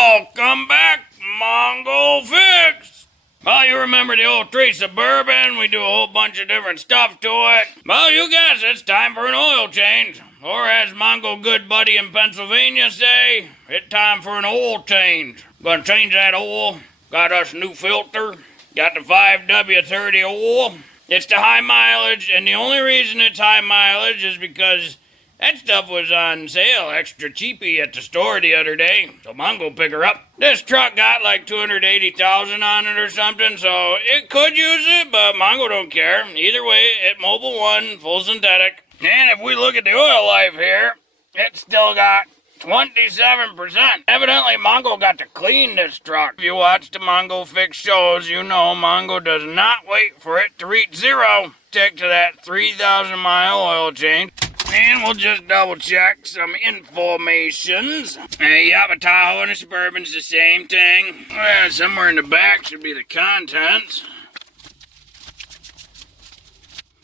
Welcome back, Mongol Fix. Well, you remember the old 3 Suburban? We do a whole bunch of different stuff to it. Well, you guess it's time for an oil change. Or as Mongol good buddy in Pennsylvania say, it's time for an oil change. Gonna change that oil. Got us a new filter. Got the 5W30 oil. It's the high mileage, and the only reason it's high mileage is because that stuff was on sale extra cheapy at the store the other day, so Mongo pick her up. This truck got like 280,000 on it or something, so it could use it, but Mongo don't care. Either way, it Mobile 1, full synthetic. And if we look at the oil life here, it's still got 27%. Evidently, Mongo got to clean this truck. If you watch the Mongo Fix shows, you know Mongo does not wait for it to reach zero. Stick to that 3,000-mile oil change. And we'll just double check some informations. Yep, a Tahoe and a Suburban's the same thing. Well, somewhere in the back should be the contents.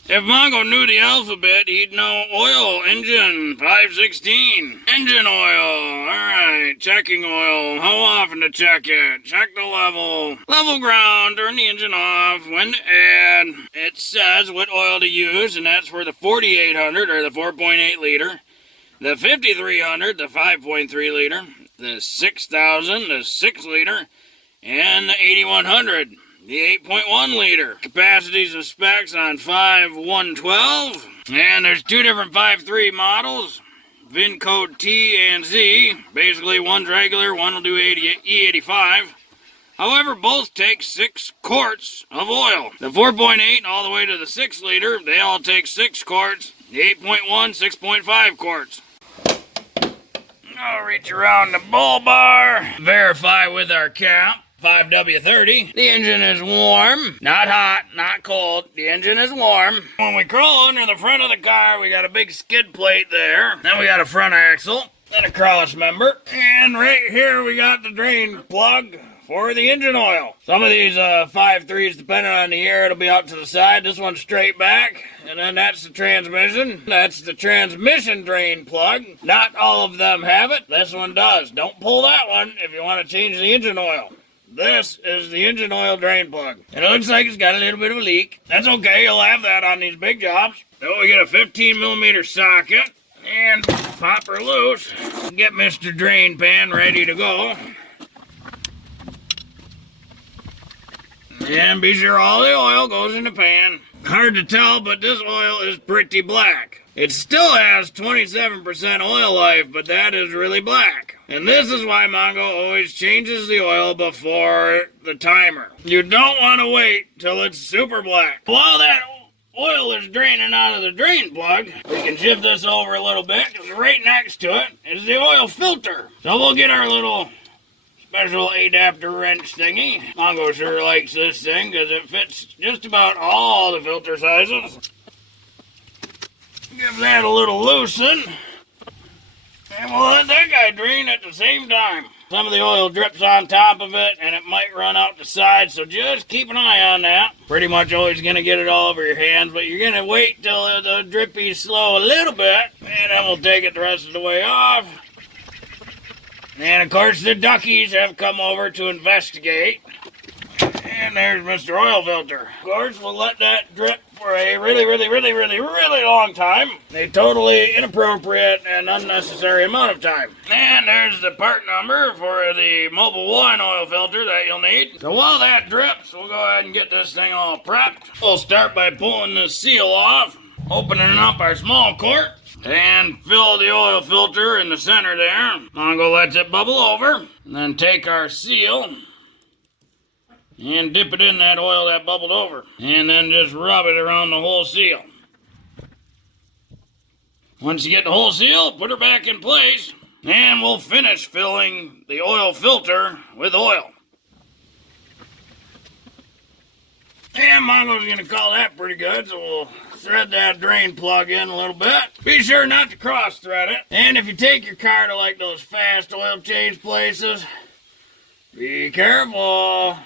If Mongo knew the alphabet, he'd know oil, engine, 516. Engine oil, alright, checking oil, how often to check it, check the level, level ground, turn the engine off, when to add. It says what oil to use, and that's for the 4800 or the 4.8 liter, the 5300, the 5.3 liter, the 6000, the 6 liter, and the 8100. The 8.1 liter. Capacities and specs on 5112. And there's 2 different 5.3 models. VIN code T and Z. Basically, one's regular, one will do E85. However, both take 6 quarts of oil. The 4.8 all the way to the 6 liter, they all take 6 quarts. The 8.1, 6.5 quarts. I'll reach around the bull bar. Verify with our cap. 5W30. The engine is warm. Not hot, not cold. The engine is warm. When we crawl under the front of the car, we got a big skid plate there. Then we got a front axle. Then a cross member. And right here we got the drain plug for the engine oil. Some of these 5.3s, depending on the year, it'll be out to the side. This one's straight back. And then that's the transmission. That's the transmission drain plug. Not all of them have it. This one does. Don't pull that one if you want to change the engine oil. This is the engine oil drain plug. And it looks like it's got a little bit of a leak. That's okay, you'll have that on these big jobs. So we get a 15mm socket and pop her loose. Get Mr. Drain Pan ready to go. And be sure all the oil goes in the pan. Hard to tell, but this oil is pretty black. It still has 27% oil life, but that is really black. And this is why Mongo always changes the oil before the timer. You don't want to wait till it's super black. While that oil is draining out of the drain plug, we can shift this over a little bit, because right next to it is the oil filter. So we'll get our little special adapter wrench thingy. Mongo sure likes this thing, because it fits just about all the filter sizes. Give that a little loosen. And we'll let that guy drain at the same time. Some of the oil drips on top of it, and it might run out the side, so just keep an eye on that. Pretty much always going to get it all over your hands, but you're going to wait till the drippy's slow a little bit, and then we'll take it the rest of the way off. And of course, the duckies have come over to investigate. And there's Mr. Oil Filter. Of course, we'll let that drip for a really long time. A totally inappropriate and unnecessary amount of time. And there's the part number for the Mobile 1 oil filter that you'll need. So while that drips, we'll go ahead and get this thing all prepped. We'll start by pulling the seal off, opening up our small quart, and fill the oil filter in the center there. Mongo lets it bubble over, and then take our seal and dip it in that oil that bubbled over. And then just rub it around the whole seal. Once you get the whole seal, put her back in place. And we'll finish filling the oil filter with oil. And Mongo's going to call that pretty good, so we'll thread that drain plug in a little bit. Be sure not to cross thread it. And if you take your car to like those fast oil change places, be careful,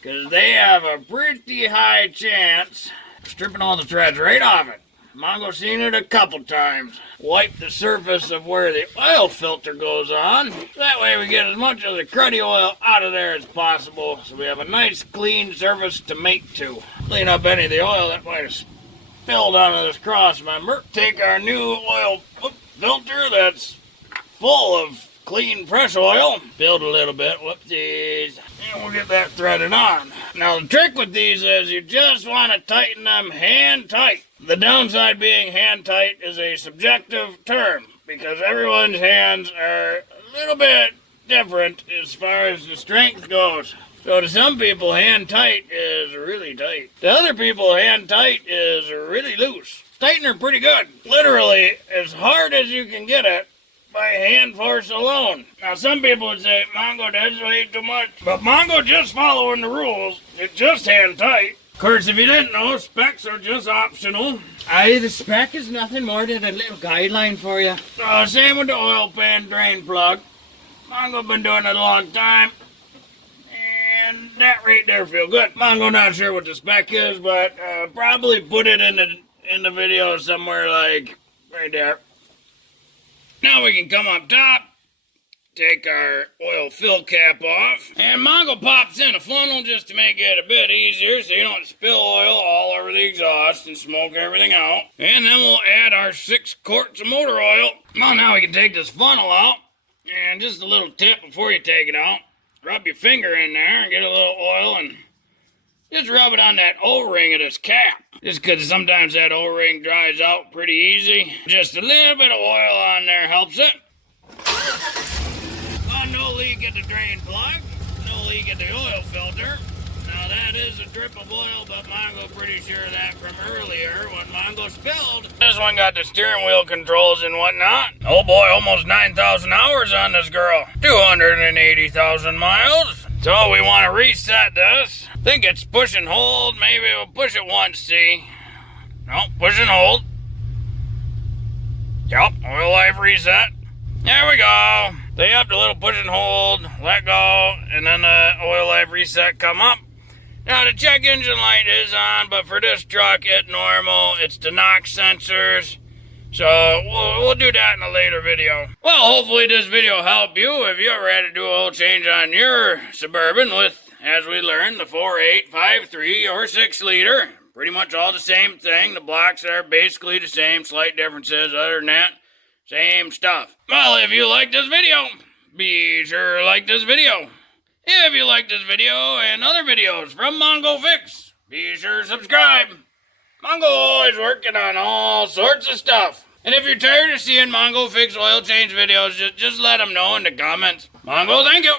because they have a pretty high chance of stripping all the threads right off it. Mongo's seen it a couple times. Wipe the surface of where the oil filter goes on. That way we get as much of the cruddy oil out of there as possible, so we have a nice clean surface to mate to. Clean up any of the oil that might have spilled onto this cross member. Take our new oil filter that's full of clean fresh oil. Build a little bit, whoopsies. And we'll get that threaded on. Now the trick with these is you just want to tighten them hand tight. The downside being hand tight is a subjective term because everyone's hands are a little bit different as far as the strength goes. So to some people, hand tight is really tight. To other people, hand tight is really loose. Tighten her pretty good. Literally, as hard as you can get it by hand force alone. Now some people would say, Mongo, that's way too much. But Mongo just following the rules. It's just hand tight. Of course, if you didn't know, specs are just optional. Aye, the spec is nothing more than a little guideline for you. Same with the oil pan drain plug. Mongo been doing it a long time. And that right there feel good. Mongo not sure what the spec is, but probably put it in the video somewhere like right there. Now we can come up top, take our oil fill cap off, and Mongo pops in a funnel just to make it a bit easier so you don't spill oil all over the exhaust and smoke everything out. And then we'll add our 6 quarts of motor oil. Well, now we can take this funnel out, and just a little tip before you take it out. Rub your finger in there and get a little oil and just rub it on that O-ring of this cap. Just because sometimes that O-ring dries out pretty easy. Just a little bit of oil on there helps it. Oh, no leak at the drain plug. No leak at the oil filter. Now that is a drip of oil, but Mongo pretty sure of that from earlier when Mongo spilled. This one got the steering wheel controls and whatnot. Oh boy, almost 9,000 hours on this girl. 280,000 miles. So we want to reset this. I think it's push and hold. Maybe we'll push it once, see. No, push and hold. Yep, oil life reset. There we go. They have the little push and hold, let go, and then the oil life reset come up. Now the check engine light is on, but for this truck, it's normal. It's the NOx sensors. So we'll do that in a later video. Well, hopefully this video helped you if you ever had to do a oil change on your Suburban with, as we learned, the 4.8, 5.3, or 6 liter. Pretty much all the same thing. The blocks are basically the same, slight differences. Other than that, same stuff. Well, if you like this video, be sure to like this video. If you like this video and other videos from Mongo Fix, be sure to subscribe. Mongo always working on all sorts of stuff. And if you're tired of seeing Mongo Fix oil change videos, just let them know in the comments. Mongo, thank you.